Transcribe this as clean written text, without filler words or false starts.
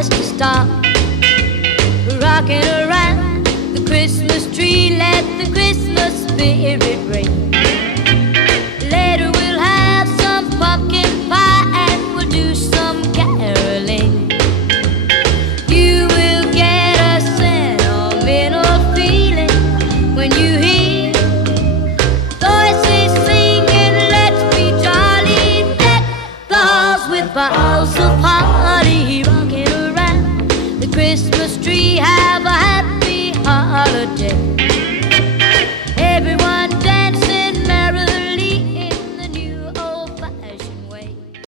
promise to stop rocking around the Christmas tree. Let the Christmas spirit ring. Later we'll have some pumpkin pie and we'll do some caroling. You will get a sentimental feeling when you hear voices singing, let's be jolly. Deck the halls with boughs of holly, rocking around the Christmas